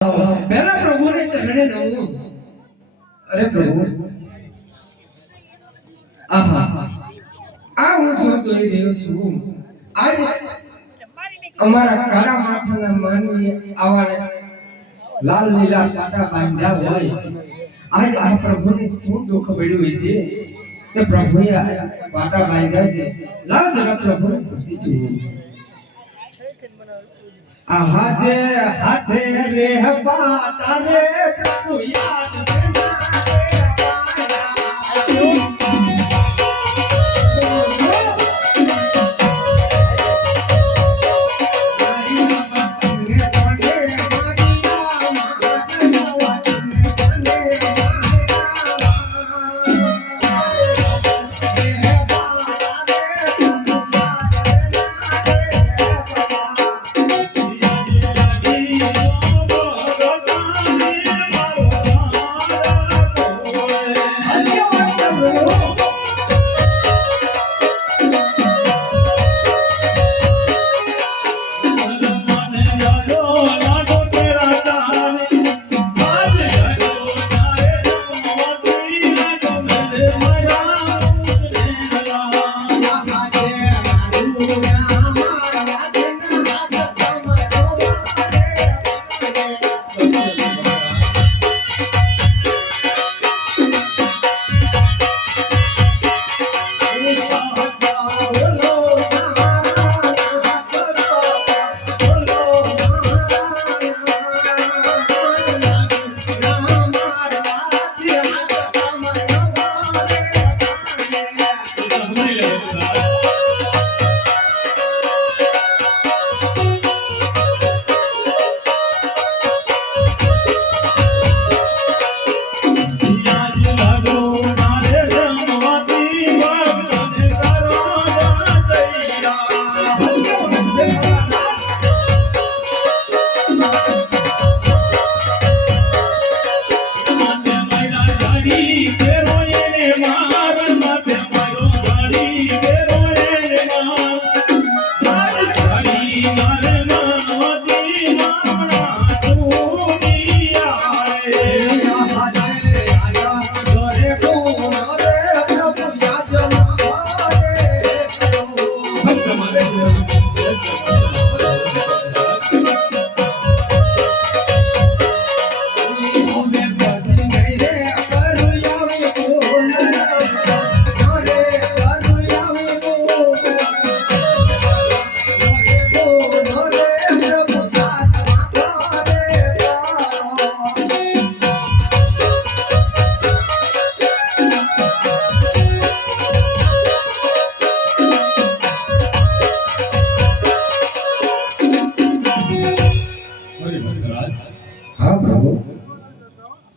पहला प्रभु ने चढ़ने दो। अरे प्रभु आहा आ હું શું જોઈ રહ્યો છું આજ અમારા કાળા માથાના માનવી આવા લાલ લીલા પાટા બાંધ્યા હોય આજ આ પ્રભુને શું દુઃખ પડ્યું હશે કે પ્રભુએ પાટા બાંધ્યા છે લાવ જરા પ્રભુને ખુશી જોઈએ હાથે હાથે રે પાટા રે પ્રભુ યાદ છે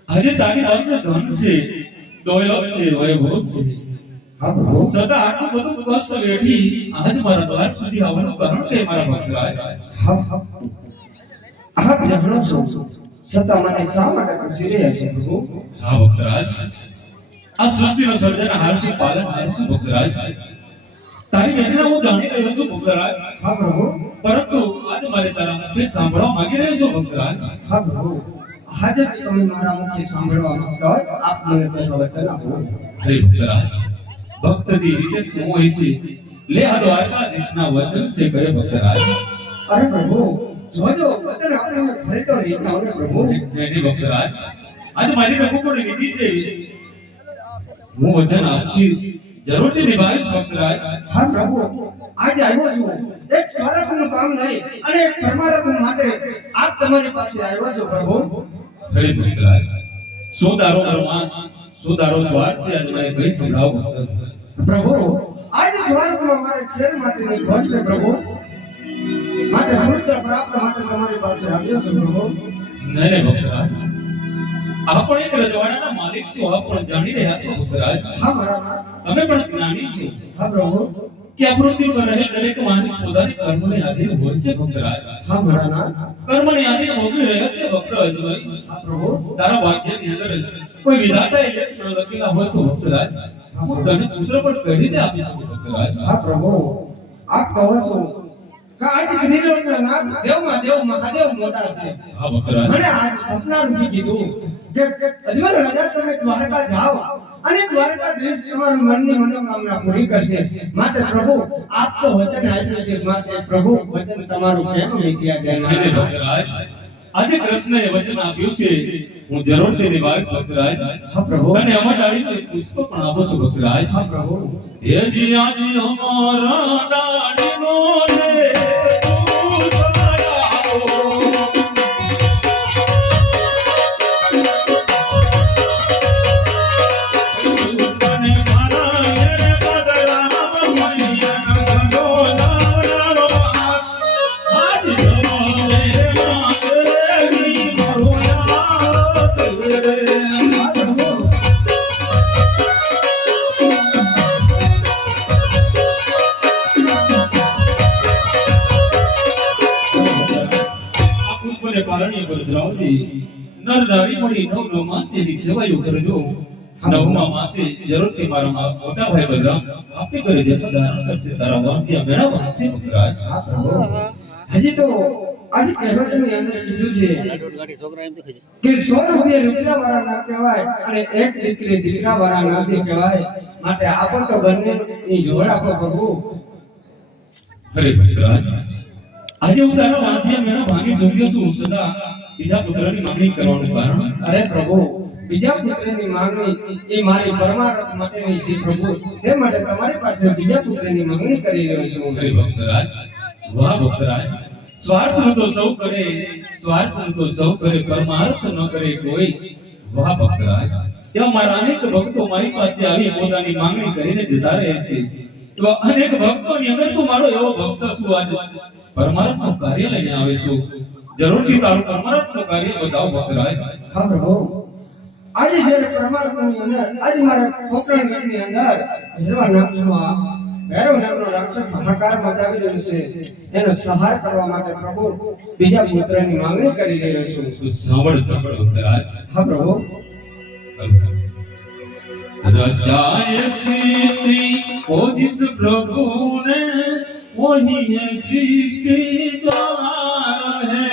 આજે તારી પાસે ધન છે દોલત છે વૈભવ છે હા પ્રભુ સદા આટલું બધું કષ્ટ વેઠી આજ મારા દ્વાર સુધી આવવાનું કારણ કે મારા ભક્તરાજ આપ જાણો છો છતાં મને શા માટે ખુશી રહ્યા છે પ્રભુ હા ભક્તરાજ આ સૃષ્ટિનો સર્જનહાર છે પાલનહાર છે ભક્તરાજ તારી વેદના હું જાણી રહ્યો છું ભક્તરાજ હા પ્રભુ પરંતુ આજ મારે તારા મુખે સાંભળવા માંગી રહ્યો છું ભક્તરાજ હા પ્રભુ આજે તમે મારા મુખે સાંભળવા માંગતા હોય આપ મને તેનું વચન આપો હરે ભક્તરાજ ભક્તથી વિશેષ શું હોય છે લે આ દ્વારકાધીશના વચન છે કહે ભક્તરાજ અરે પ્રભુ જોજો વચન આપણે ફરી તો નહીં જાઓ ને પ્રભુ નહીં ભક્તરાજ આજ મારી પ્રભુ પર વિધિ છે હું વચન આપની જરૂરથી નિભાવીશ ભક્તરાજ હા પ્રભુ આજે આવ્યો છું એક સ્વાર્થનું કામ નહીં અને એક પરમાર્થ માટે આપ તમારી પાસે આવ્યો છો પ્રભુ હરે ભક્તરાજ શું તારો પરમાર્થ શું તારો સ્વાર્થ છે આજ મને કઈ સંભળાવો પ્રભુ આજ સ્વાર્થમાં મારે શેર માટે નહીં ઘોષ છે પ્રભુ માટે અમૃત પ્રાપ્ત માટે તમારી પાસે આવ્યો છું પ્રભુ નહીં ભક્તરાજ આપ પણ એક રજવાડાના માલિક છો આપ પણ જાણી રહ્યા છો ભક્તરાજ હા મારા તમે પણ જ્ઞાની છો હા પ્રભુ કે આ પૃથ્વી પર રહેલ દરેક માનવી પોતાની કર્મને આધીન હોય છે ભક્તરાજ હા મારા કર્મને આધીન ભોગવી રહ્યા છે ભક્તરાજ હા પ્રભુ તારા વાક્યની અંદર કોઈ વિધાતાએ લેખ લખેલા હોય તો ભક્તરાજ હું તને પુત્ર પણ કહીને આપી શકું ભક્તરાજ હા પ્રભુ આપ કહો છો કે આજ ગિરિરાજના નાથ દેવમાં દેવ મહાદેવ મોટા છે. હા ભક્તરાજ. મને આજ સપનાનું કીધું કે અજમલ રાજા તમે દ્વારકા જાઓ અને દ્વારકાધીશ તમારા મનની મનોકામના પૂરી કરશે. માટે પ્રભુ આપ તો વચન આપ્યું છે, માટે પ્રભુ વચન તમારું કેમ મીત્યા નહીં જાય. ભક્તરાજ, આજે કૃષ્ણએ વચન આપ્યું છે, હું જરૂર તે નિભાવીશ ભક્તરાજ. હા પ્રભુ. અને અમર ડાળીનું એક પુષ્પ પણ આપો છો ભક્તરાજ. હા પ્રભુ. હે જી આજે અમારા ડાળીનો લેખ તું સજાવો. અને મારા હેર બદલાવ મૈયાના ઘડો લાવનારો હાથ. આજ અમારે માંગેલી મારો યાદ રે. હા પ્રભુ. આ પુષ્પને પારણીય બદલાવતી નર નારી મળી નવ નવ માસેની સેવાયો કરજો. નવમા માસે જરૂરથી મારા મોટા ભાઈ બલરામ આપની ઘરે જન્મ ધારણ કરશે. તારા વાંસિયા મેળવવા છે ભક્તરાજ. હા પ્રભુ. હજી તો આજ કહેવતની અંદર કીધું છે કે 100 રૂપિયા રૂપિયા વાળા ના કહેવાય અને એક દીકરી દીકરા વાળા નાથી કહેવાય. માટે આપણ તો બંને ની જોડ આપો પ્રભુ. અરે ભક્તરાજ, આજે હું તારા વાંસિયા મેળા ભાંગી ચૂક્યો છું. સદા બીજા પુત્રની માંગણી કરવાનું કારણ અરે પ્રભુ, બીજા પુત્રની માંગણી એ મારી પરમાર્થ માટેની છે પ્રભુ. તે માટે તમારી પાસે બીજા પુત્રની માંગણી કરી રહ્યો છું. અરે ભક્તરાજ, વાહ ભક્તરાજ, સ્વાર્થ તો સૌ કરે, સ્વાર્થ તો સૌ કરે, પરમાર્થ ન કરે કોઈ. વાહ ભક્તરાજ, એવા મારા અનેક ભક્તો મારી પાસે આવી પોતાની માંગણી કરીને જતા રહે છે. એવા અનેક ભક્તોની અંદર તું મારો એવો ભક્ત છું. આજ પરમાર્થનું કાર્ય લઈને આવે છું. જરૂરથી તારું પરમાર્થનું કાર્ય બતાવો ભક્તરાજ. હા પ્રભુ. આજે જ્યારે પરમાર્થની અંદર આજે મારા પોકરણગઢની અંદર ભૈરવ નામનો રાક્ષસ હાહાકાર મચાવી રહ્યો છે. એનો સંહાર કરવા માટે પ્રભુ બીજા પુત્રની માંગણી કરી રહ્યો છું. તું સાંભળ સાંભળ ભક્તરાજ. હા પ્રભુ. रचाए सृष्टि को जिस प्रभु ने वही है सृष्टि द्वार है.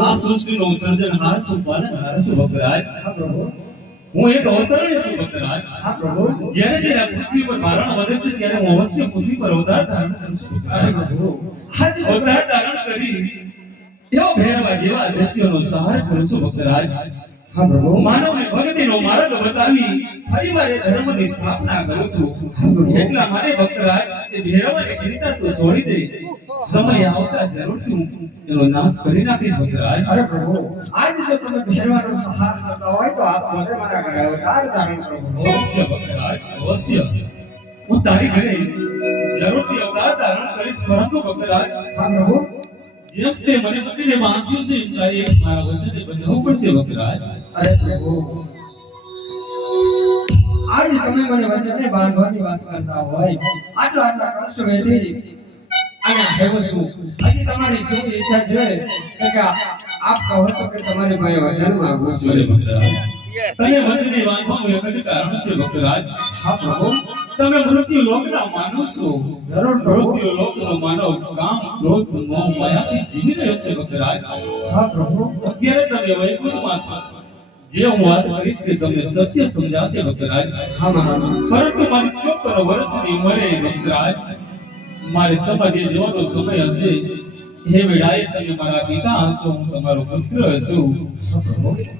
આ સૃષ્ટિનો સર્જનહાર છું, પાલનહાર છું ભક્તરાજ. હા પ્રભુ. હું એક અવતરણી છું ભક્તરાજ. હા પ્રભુ. જ્યારે જ્યારે આ પૃથ્વી પર ભારણ વધે છે ત્યારે હું અવશ્ય પૃથ્વી પર અવતાર ધારણ કરું છું અરે ભક્તરાજ. પ્રભુ. આજે અવતાર ધારણ કરી એવા ભૈરવા જેવા દૈત્યોનો સંહાર કરું છું ભક્તરાજ. હા પ્રભુ. માનવને ભક્તિનો માર્ગ બતાવી ફરીવાર એ ધર્મની સ્થાપના કરું છું. એટલા માટે ભક્તરાજ એ ભૈરવની ચિંતા તું છોડી દે. સમય આવતા જરૂરથી હું એનો નાશ કરી નાખીશ ભક્તરાજ. અરે પ્રભુ, આજ જો તમે ભૈરવાનો સંહાર કરતા હોય તો આપ મને મારા ઘરે અવતાર ધારણ કરો પ્રભુ. અવશ્ય ભક્તરાજ, અવશ્ય. હું તારી ઘરે જરૂરથી અવતાર ધારણ કરીશ. પરંતુ ભક્તરાજ, હા પ્રભુ. જેમ તે મને વચને બાંધ્યું છે એમ તારે મારા વચને બંધાવવું પડશે ભક્તરાજ. અરે પ્રભુ, આજ તમે મને વચને બાંધવાની વાત કરતા હોય, આટલા કષ્ટ વેઠી અને આવ્યો છું. હજી તમારી શું ઈચ્છા છે કે આપ કહો છો કે તમારી પાસે વચન માંગુ છું. અરે ભક્તરાજ, તને વચને બાંધવાનું એક જ કારણ છે ભક્તરાજ. હા પ્રભુ. તમે મૃત્યુ લોકના માનવ છો. જરૂર પ્રભુ. મૃત્યુ લોકનો માનવ કામ, ક્રોધ, મોહ, માયાથી જીવી રહ્યો છે ભક્તરાજ. હા પ્રભુ. અત્યારે તમે વૈકુંઠમાં છો. જે હું વાત કરીશ તે તમને સત્ય સમજાશે ભક્તરાજ. હા મહારાજ. પરંતુ મારી 54 વર્ષની ઉંમરે ભક્તરાજ મારે સમાધિએ જવાનો સમય હશે. હે વેળાએ તમે મારા પિતા હશો, હું તમારો પુત્ર હશું.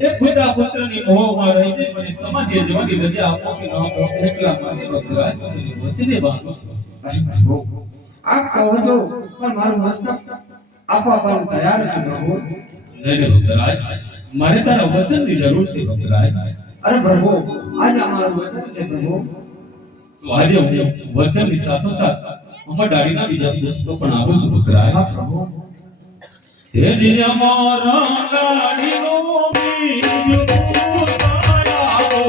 એ પિતા પુત્રની મોહમાં રહી જઈ મને સમાધિએ જવાની રજા આપો કે ન આપો એટલા માટે ભક્તરાજ તમને વચને બાંધું છું. અરે પ્રભુ, આપ કહો છો પણ મારું મસ્તક આપવા પણ તૈયાર છું પ્રભુ. નહીં ભક્તરાજ, મારે તારા વચનની જરૂર છે ભક્તરાજ. અરે પ્રભુ, આજે અમારું વચન છે પ્રભુ. તો આજે હું વચનની સાથોસાથ અમરડાળીના બીજા પુસ્તકો પણ આપું છું ભક્તરાજ. હા પ્રભુ. હે દિને અમારા ડાળીનું બીજું પુસ્તકાવો.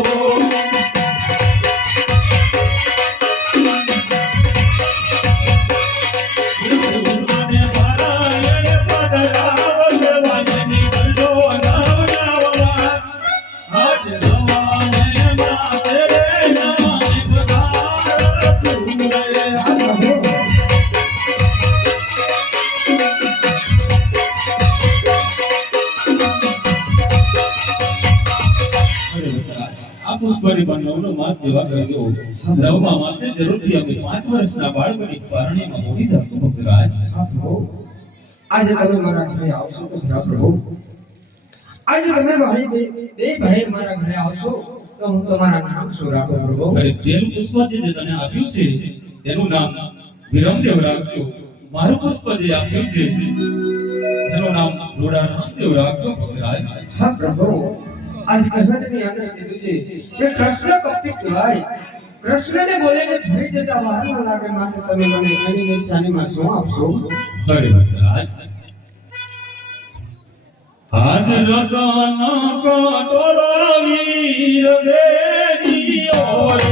પુષ્પની પણ નવનો માસ સેવા કરજો. નવમા માસે જરૂરથી અમે 5 વર્ષના બાળકોની પારણીમાં મોડી થશું ભક્તરાજ. હા પ્રભુ, આજે તમે મારા ઘરે આવશો તો ખરા પ્રભુ. આજે તમે ભાઈ બે ભાઈ મારા ઘરે આવશો તો હું તમારા નામ શું રાખું પ્રભુ? અરે તેનું પુષ્પ જે તને આપ્યું છે તેનું નામ વિરમદેવ રાખજો. મારું પુષ્પ જે આપ્યું છે તેનું નામ જોડા રામદેવ રાખજો ભક્તરાજ. હા પ્રભુ, આજ કહેવતની અંદર કીધું છે કે કૃષ્ણ કપટી કહેવાય. કૃષ્ણને બોલીને થઈ જતા વાર ન લાગે માટે તમે મને એની નિશાનીમાં શું આપશો? હરે ભક્તરાજ. આજ રતન કટોરો વીર ગેજીઓ રે.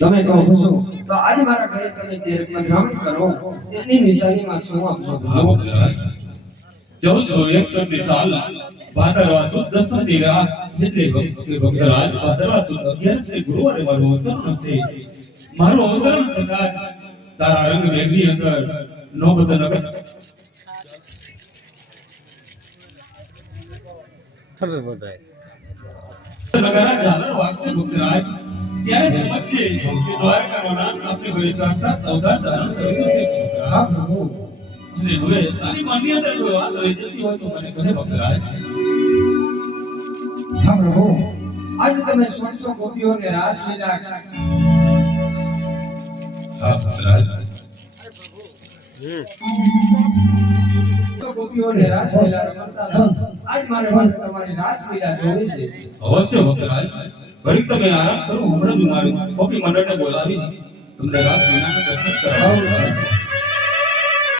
તમે કહો છો તો આજે મારા ઘરે તમે જે પધરામણી કરો એની નિશાનીમાં શું આપશો? હા ભક્તરાજ. 1461 સાલ ભાદરવા સુદ દસમી રાત એટલે ભક્તરાજ ભાદરવા સુદ 11 ગુરુવારે મારું અવતરણ હશે. મારું અવતરણ થતા તારા રંગ મેઘની અંદર નોબત નગર નગરા ઝાલર વાગશે ભક્તરાજ. ત્યારે સમજીએ કે દ્વારકાનો નાથ આપણી ઘરે સાક્ષાત અવતાર ધારણ કર્યું છે ભક્તરાજ. હા પ્રભુ. અને હવે તારી મનની અંદર કોઈ વાત રહી જતી હોય તો મને કહે ભક્તરાજ. હા પ્રભુ, આજ તમે 1600 ગોપીઓને રાસ લીલા. હા ભક્તરાજ. ગોપીઓને રાસ લીલા રમતા હતા. આજ મારે તમારી રાસ લીલા જોવી છે. અવશ્ય ભક્તરાજ. ઘડીક તમે આરામ કરો. હમણાં જ હું મારું ગોપી મંડળને બોલાવી તમને રાસ લીલાના દર્શન કરાવું છું.